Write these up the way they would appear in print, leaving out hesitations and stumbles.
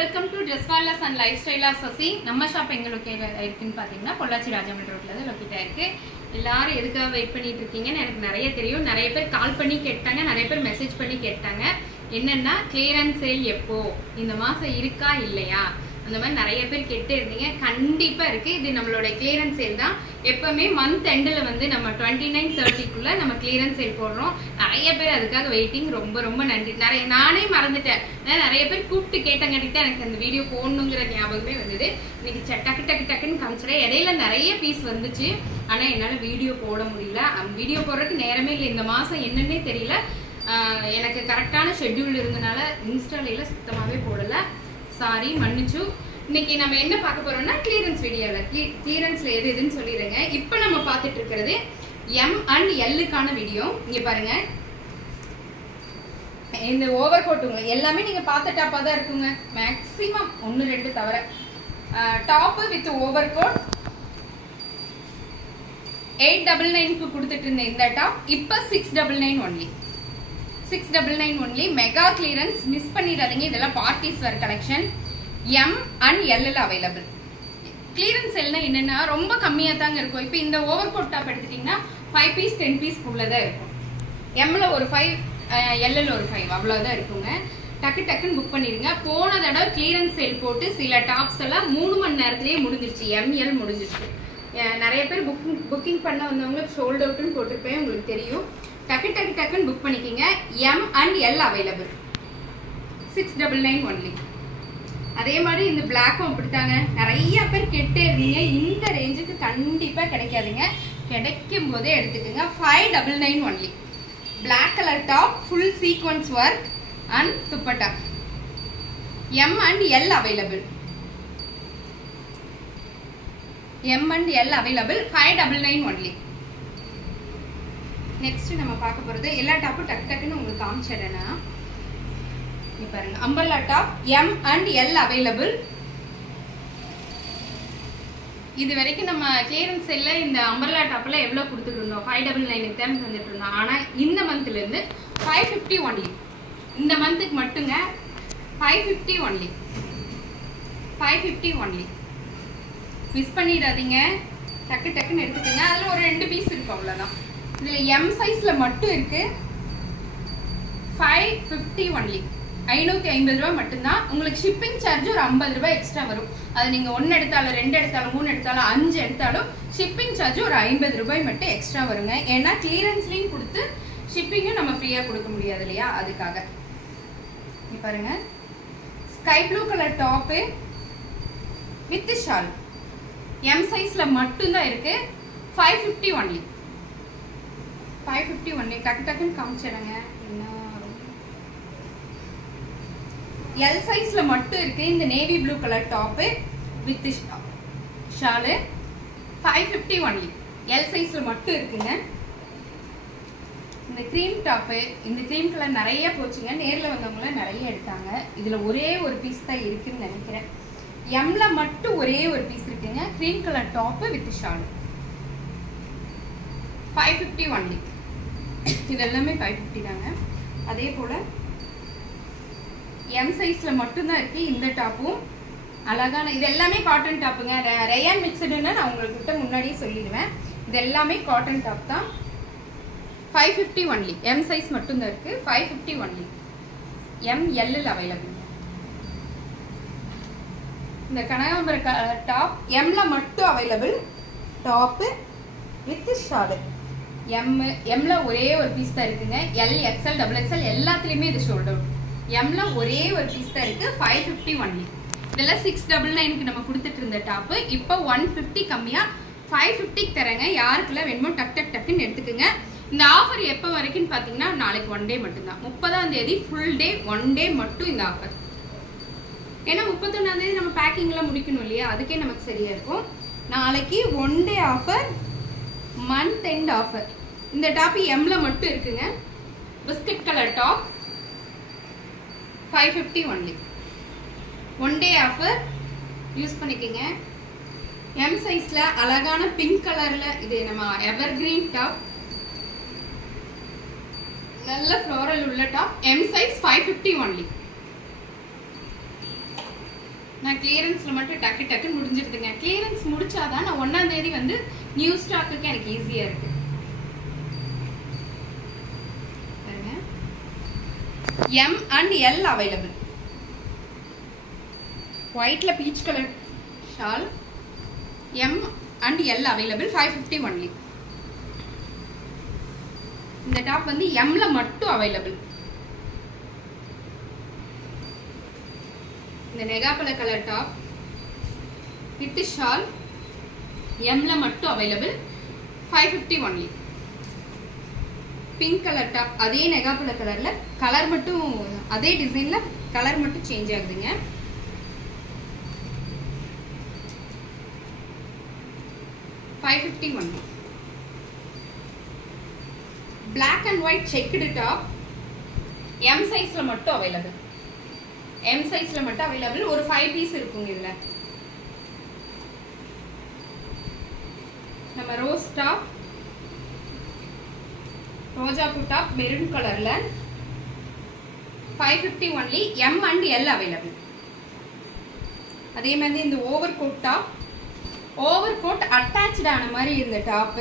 welcome to Dresswalas and Lifestyle Sasi. நம்ம shop எங்க locate இருக்குன்னு பாத்தீங்கன்னா பொள்ளாச்சி ராஜமன் ரோட்ல தான் லொகேட் ஆயிருக்கு. எல்லாரும் எதுக்காக வெயிட் பண்ணிட்டு இருக்கீங்கன்னு எனக்கு நிறைய தெரியும். நிறைய பேர் கால் பண்ணி கேட்டாங்க, நிறைய பேர் மெசேஜ் பண்ணி கேட்டாங்க. என்னன்னா கிளியரன்ஸ் சேல் எப்போ, இந்த மாசம் இருக்கா இல்லையா, அந்த மாதிரி நிறைய பேர் கேட்டே இருந்தீங்க. கண்டிப்பா இருக்கு. இது நம்மளோட கிளியரன்ஸ் சேல் தான். எப்பவுமே மந்த் எண்டில் வந்து நம்ம 29-30க்குள்ள நம்ம கிளியரன்ஸ் சேல் போடுறோம். நிறைய பேர் அதுக்காக வெயிட்டிங். ரொம்ப ரொம்ப நன்றி. நானே மறந்துட்டேன். நிறைய பேர் கூப்பிட்டு கேட்டங்காட்டிட்டு எனக்கு அந்த வீடியோ போடணுங்கிற ஞாபகமே வந்தது. இன்னைக்கு டக்கு டக்கு டக்குன்னு காமிச்சிட்டேன். இடையில நிறைய பீஸ் வந்துச்சு, ஆனா என்னால வீடியோ போட முடியல. வீடியோ போடுறதுக்கு நேரமே இல்லை. இந்த மாசம் என்னன்னே தெரியல. எனக்கு கரெக்டான ஷெட்யூல் இருந்தனால இன்ஸ்டால சுத்தமாவே போடல. சாரி, மன்னிச்சு. இன்னைக்கு நம்ம என்ன பார்க்க போறோம்னா கிளியரன்ஸ் வீடியோல கிளியரன்ஸ்ல எது எதுன்னு சொல்லிடுங்க. இப்போ நம்ம பார்த்துட்டு இருக்கிறது M and L-க்கான வீடியோ. இங்க பாருங்க, இந்த ஓவர் கோட்டுங்க எல்லாமே நீங்க பார்த்த டாப்பா தான் இருக்குங்க. மேக்ஸிமம் 1-2 தவிர டாப் வித் ஓவர் கோட் 899க்கு கொடுத்துட்டு இருந்த இந்த டாப் இப்போ 699 only. 699 only. Mega clearance. Miss பண்ணிடாதீங்க. இதெல்லாம் parties where collection. M and L available. Clearance எல்லாம் என்னன்னா ரொம்ப கம்மியா தாங்க இருக்கும். இப்போ இந்த ஓவர் கோட் டாப் எடுத்துட்டீங்கன்னா 5 பீஸ் 10 பீஸ் உள்ளதான் இருக்கும். M-ல ஒரு 5, L-ல ஒரு 5, அவ்வளவுதான் இருக்குங்க. டக்கு டக்குன்னு புக் பண்ணிருங்க. போன தடவை கிளியரன்ஸ் சேல் போட்டு சில டாப்ஸ் எல்லாம் 3 மணி நேரத்திலேயே முடிஞ்சிருச்சு. ML முடிஞ்சிருச்சு. நிறைய பேர் புக்கிங் பண்ண வந்தவங்களுக்கு சோல்ட் அவுட்னு போட்டிருப்பேன், உங்களுக்கு தெரியும். டக்கு டக்கு டக்குன்னு புக் பண்ணிக்கிங்க. M and L available. 699 only. அதே மாதிரி இந்த பிளாக்கும் அப்படித்தாங்க. நிறைய பேர் கேட்டே இருந்தீங்க. இந்த ரேஞ்சுக்கு கண்டிப்பா கிடைக்காதுங்க. கிடைக்கும் போதே எடுத்துக்கோங்க. 599 only. Black colour top, full sequins work and dupatta. M and L available. M and L available. 599 only. Next நம்ம பார்க்க போறது எல்லா டாப்பும் டக்கு டக்குன்னு உங்களுக்கு காமிச்சிடுறேன்னா பாருங்க. Umbrella top M and L available. இது வரைக்கும் நம்ம கிளியரன்ஸ் செல்ல இந்த அம்பர்லா டாப்ல எவ்வளவு கொடுத்துட்டு இருந்தோம்? 599க்கு தான் வந்துட்டு இருந்தோம். ஆனா இந்த மந்த்ல இருந்து 550 ஒன்லி. இந்த மந்த்துக்கு மட்டுங்க 550 ஒன்லி. 550 ஒன்லி. மிஸ் பண்ணிடாதீங்க. டக்கு டக்குன்னு எடுத்துக்கோங்க. அதுல ஒரு 2 பீஸ் இருக்கு, அவ்வளவுதான். இதுல M சைஸ்ல மட்டும் இருக்கு. 550 ஒன்லி. 550 ரூபாய் மட்டும்தான். உங்களுக்கு ஷிப்பிங் சார்ஜ் ஒரு 50 ரூபாய் எக்ஸ்ட்ரா வரும். அது நீங்க 1 எடுத்தாலும் 2 எடுத்தாலும் 3 எடுத்தாலும் 5 எடுத்தாலும் ஷிப்பிங் சார்ஜ் ஒரு 50 ரூபாய் மட்டும் எக்ஸ்ட்ரா வருங்க. ஏன்னா கிளியரன்ஸ்லயும் கொடுத்து ஷிப்பிங்கும் நம்ம ஃப்ரீயா கொடுக்க முடியாது இல்லையா, அதுக்காக. பாருங்க, sky blue colour top with shawl. M சைஸ்ல மட்டும்தான் இருக்கு. 550 ஒன்லி. 550 ஒன்லி. டக்கு டக்குன்னு காமிச்சிடுங்க. L சைஸ்ல மட்டும் இருக்கு. இந்த navy blue colour top with shawl. 550 only. L சைஸ்ல மட்டும் இருக்குங்க. இந்த கிரீம் டாப், இந்த கிரீம் கலர் நிறைய போச்சுங்க. நேர்ல வந்தவங்க நிறைய எடுத்தாங்க. இதுல ஒரே ஒரு பீஸ் தான் இருக்குன்னு நினைக்கிறேன். M-ல மட்டும் ஒரே ஒரு பீஸ் இருக்குங்க. Cream colour top with shawl. 550 only. இது எல்லாமே 550 தாங்க. அதே போல M சைஸ்ல மட்டும்தான் இருக்கு இந்த டாப்பும். அழகான இது எல்லாமே காட்டன் டாப்புங்க. ரயான் மிக்சடுன்னு நான் உங்ககிட்ட முன்னாடியே சொல்லிடுவேன். இது எல்லாமே காட்டன் டாப் தான். 550 ஒன்லி. M சைஸ் மட்டும்தான் இருக்கு. 550 ஒன்லி. M L available. இந்த கனகாம்பர டாப் M-ல மட்டும் அவைலபிள். Top with shawl. M-ல ஒரே ஒரு பீஸ் தான் இருக்குங்க. L, XL, XXL எல்லாத்துலயுமே இது ஷோல்ட் அவுட். M-ல ஒரே ஒரு பீஸ் தான் இருக்கு. 550 ஒன்லி. இதெல்லாம் 699க்கு நம்ம கொடுத்துட்டு இருந்த டாப் இப்போ 150 கம்மியா 550க்கு தரேங்க. யாருக்குள்ள வேணுமோ டக் டக் டக்குன்னு எடுத்துக்கோங்க. இந்த ஆஃபர் எப்போ வரைக்கும் பாத்தீங்கன்னா நாளைக்கு 1 டே மட்டும்தான். 30ஆம் தேதி ஃபுல் டே, 1 டே மட்டும் இந்த ஆஃபர். ஏன்னா 31ஆம் தேதி நம்ம பேக்கிங் எல்லாம் முடிக்கணும் இல்லையா, அதுக்கே நமக்கு சரியா இருக்கும். நாளைக்கு 1 day offer, month end offer. இந்த டாப் M-ல மட்டும் இருக்குங்க. Biscuit colour top 550 only. 1 day offer use பண்ணிக்கங்க. M சைஸ்ல அழகான பிங்க் கலர்ல இது நம்ம எவர் கிரீன் டாப். நல்ல ஃப்ளோரல் உள்ள டாப். M size 550 only. நான் கிளியரன்ஸ்ல மட்டும் டக்கு டக்கு முடிஞ்சிருதுங்க. கிளியரன்ஸ் முடிச்சாதான் நான் 1ஆம் தேதி வந்து நியூ ஸ்டாக்குக்கு எனக்கு ஈஸியா இருக்கு. பாருங்க, M and L அவைலபிள். ஒயிட்ல peach colour shawl, M and L available. 550 only. இந்த டாப் வந்து Mல மட்டும் அவைலபிள். இந்த நெகாபல கலர் டாப் வித் ஷால் Mல மட்டும் available. 550 only. Pink colour top அதே நெகாபல கலர்ல, கலர் மட்டும் அதே டிசைன்ல கலர் மட்டும் சேஞ்ச் ஆகுதுங்க. $550 only. Black and white checked top M sizeல மட்டும் அவைலபிள். M sizeல மட்டும் அவைலபிள். ஒரு 5 பீஸ் இருக்குங்க இதுல. நம்ம ரோஸ் டாப், ரோஜா பூ டாப் மெரூன் கலர்ல 550 only. M and L available. அதே மாதிரி இந்த over coat top, over coat attached ஆன மாதிரி இந்த டாப்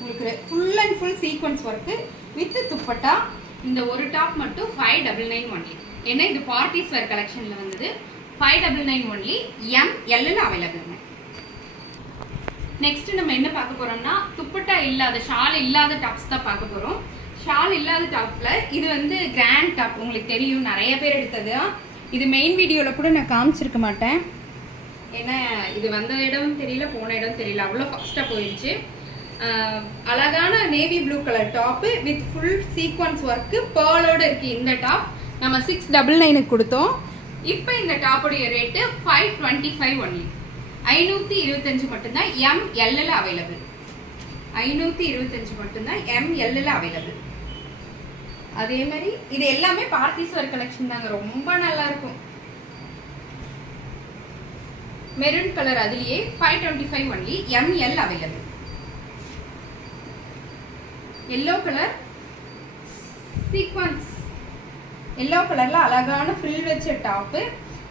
உங்களுக்கு full and full sequence work with dupatta. இந்த ஒரு டாப் மட்டும் 599 only. ஏன்னா இது பார்ட்டிஸ் வேர் கலெக்ஷன்ல வந்தது. 599 only. M L ல அவைலபிள்ங்க. நெக்ஸ்ட் நம்ம என்ன பார்க்க போறோம்னா துப்பட்டா இல்லாத, ஷால் இல்லாத டாப்ஸ் தான் பார்க்க போறோம். ஷால் இல்லாத டாப்ல இது வந்து கிராண்ட் டாப், உங்களுக்கு தெரியும் நிறைய பேர் எடுத்தது. இது மெயின் வீடியோல கூட நான் காமிச்சிருக்க மாட்டேன், ஏன்னா இது வந்த இடம் தெரியல, போன இடம் தெரியல, அவ்வளோ ஃபாஸ்டா போயிடுச்சு. அழகான navy blue colour top with full sequins work பேர்லோட இருக்கு. இந்த டாப் நம்ம 699 கொடுத்தோம். இப்போ இந்த டாப்போடைய ரேட்டு 525 only. 525 மட்டும்தான் M L ல அவைலபிள். 525 மட்டும்தான் M L ல அவைலபிள். அதே மாதிரி இது எல்லாமே பார்ட்டிஸ் வேர் கலெக்ஷன் தாங்க, ரொம்ப நல்லா இருக்கும். மெரூன் கலர் அதுலயே 525 only. M L available. yellow colour sequence, yellow கலர்ல அழகான ஃப்ரில் வச்ச டாப்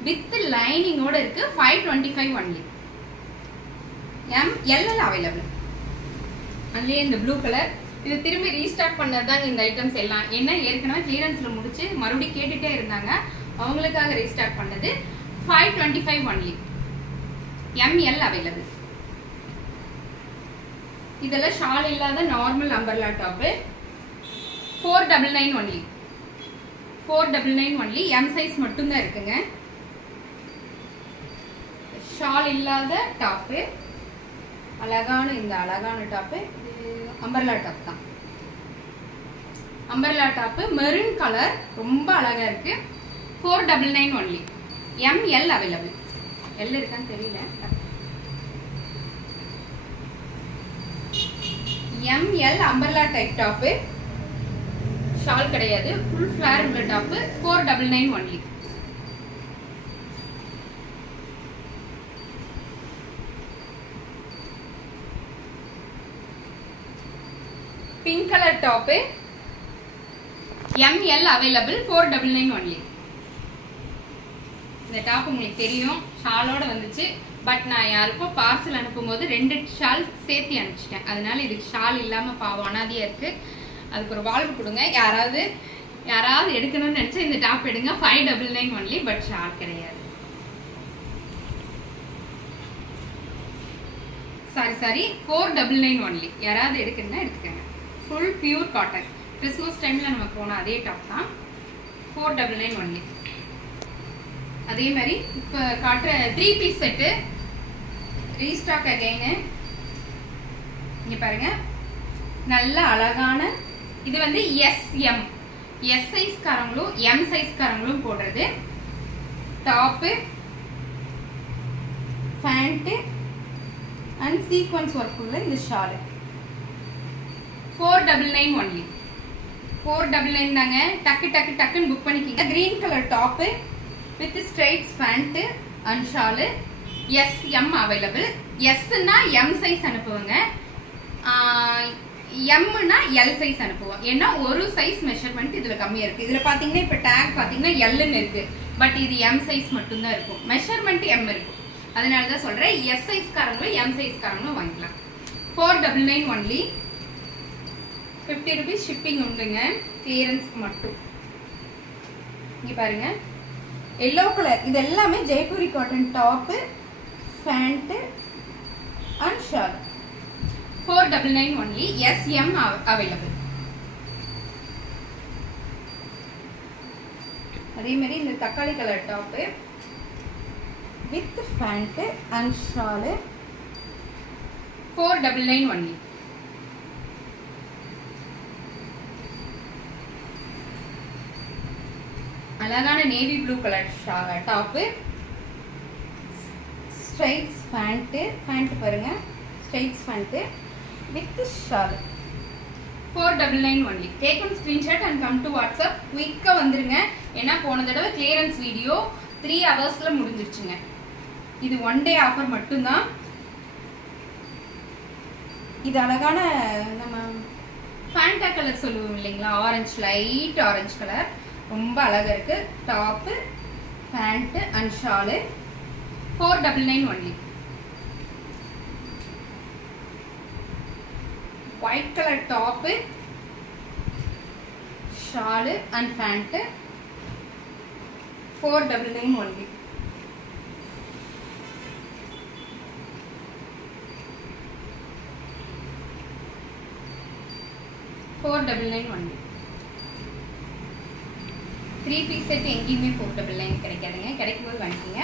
வித் லைனிங்கோட இருக்கு. 525 only. M L ல அவைலபிள். அதுலயே இந்த ப்ளூ கலர், இது திரும்பி ரீஸ்டார்ட் பண்ணதாங்க இந்த ஐட்டம்ஸ் எல்லாம். ஏன்னா ஏற்கனவே கிளியரன்ஸ்ல முடிச்சு மறுபடியும் கேட்டுட்டே இருந்தாங்க, அவங்களுக்காக ரீஸ்டார்ட் பண்ணது. 525 only. M L available. இதெல்லாம் ஷால் இல்லாத normal umbrella top. 499 only. 499 only. M size மட்டும் தான் இருக்குங்க. ஷால் இல்லாத டாப், அழகான இந்த அழகான டாப் அம்பர்லா டாப் தான். அம்பர்லா டாப் மெரூன் கலர் ரொம்ப அழகா இருக்கு. 499 only. M L available. L இருக்கான்னு தெரியல. M L அம்பர்லா டைப் டாப், ஷால் கிடையாது, ஃபுல் ஃபிளேர் உள்ள top. 499 only. Pink colour top M L available. 499 only. இந்த டாப் உங்களுக்கு தெரியும், ஷாலோட வந்துச்சு. பட் நான் யாருக்கோ பார்சல் அனுப்பும்போது 2 ஷால் சேர்த்து அனுப்பிச்சிட்டேன். அதனால இதுக்கு ஷால் இல்லாம பாவம் அனாதியா இருக்கு. அதுக்கு ஒரு வால்வு கொடுங்க. யாராவது எடுக்கணும்னு நினைச்சா இந்த டாப் எடுங்க. 599 only. பட் ஷால் கிடையாது. Sorry 499 only. யாராவது எடுக்கணும்னா எடுத்துக்கங்க. Full pure cotton. கிறிஸ்மஸ் டைம்ல நம்ம போன அதே டாப் தான். 499 only. அதே மாதிரி இப்ப காட்டுற 3 பீஸ் செட் ரீஸ்டாக் அகைன். இங்க பாருங்க, நல்ல அழகான, இது வந்து SM, S சைஸ் காரங்களும் M சைஸ் காரங்களும் போடுறது. Top, pant and sequins work உள்ள இந்த ஷால். 499 only. 499 தாங்க. டக்குன்னு புக் பண்ணிக்கிங்க. Green colour top with straights pant and shawl. S M available. S னா M size அனுப்புவாங்க, M னா L size அனுப்புவோம். ஏன்னா ஒரு சைஸ் மெஷர்மென்ட் இதுல கம்மியா இருக்கு. இதுல பாத்தீங்கன்னா இப்ப டேக் பாத்தீங்கன்னா L ன்னு இருக்கு. பட் இது எம் சைஸ் மட்டும் தான் இருக்கும். மெஷர்மெண்ட் எம் இருக்கும். அதனால தான் சொல்றேன் எஸ் சைஸ் காரங்களும் எம் சைஸ் காரங்களும் வாங்கிக்கலாம். 499 ஒன்லி. 50 rupees ஷிப்பிங் உண்டுங்க. கிளியரன்ஸ்க்கு மட்டும். இங்க பாருங்க எல்லோ கலர், இது எல்லாமே Jaipuri cotton top, pant and shawl. 499 only. SM available. அதே மாதிரி இந்த தக்காளி colour top with pant and shawl 499 only. அழகான navy blue colour top, stripes pant பாருங்க, stripes pant with shawl 499 only. Take one screenshot and come to WhatsApp. குயிக்கா வந்துருங்க. ஏன்னா போன தடவை கிளியரன்ஸ் வீடியோ 3 ஹவர்ஸ்ல முடிஞ்சிருச்சுங்க. இது 1 டே ஆஃபர் மட்டும்தான். இது அழகான நம்ம ஃபேண்டா கலர் சொல்லுவோம் இல்லைங்களா, ஆரஞ்சு, லைட் ஆரஞ்சு கலர், ரொம்ப அழகா இருக்கு. Top, pant and shawl 499 only. White colour top, shawl and pant 499 only. $499 only. 3 piece set எங்கேயுமே 499 கிடைக்காதுங்க. கிடைக்கும் போது வாங்கிக்கோங்க.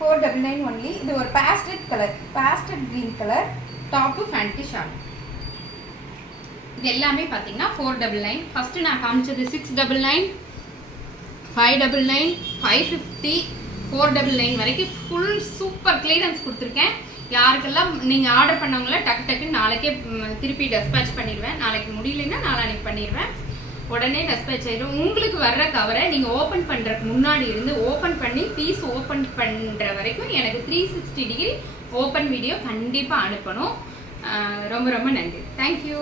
499 ஒன்லி. இது ஒரு pastel colour, pastel green colour top, pant, shawl. இது எல்லாமே பார்த்தீங்கன்னா 499. ஃபர்ஸ்ட் நான் காமிச்சது 699, 599, 550, 499 வரைக்கும் ஃபுல் சூப்பர் கிளியரன்ஸ் கொடுத்துருக்கேன். யாருக்கெல்லாம் நீங்கள் ஆர்டர் பண்ணவங்கள டக்கு நாளைக்கே திருப்பி டெஸ்பேச் பண்ணிடுவேன். நாளைக்கு முடியலன்னா நாளைக்கு பண்ணிடுவேன். உடனே டெஸ்பேச் ஆயிடும். உங்களுக்கு வர்ற கவரை நீங்கள் ஓப்பன் பண்ணுறதுக்கு முன்னாடி இருந்து ஓப்பன் பண்ணி பீஸ் ஓப்பன் பண்ணுற வரைக்கும் எனக்கு 360 டிகிரி ஓப்பன் வீடியோ கண்டிப்பாக அனுப்பணும். ரொம்ப ரொம்ப நன்றி. தேங்க்யூ.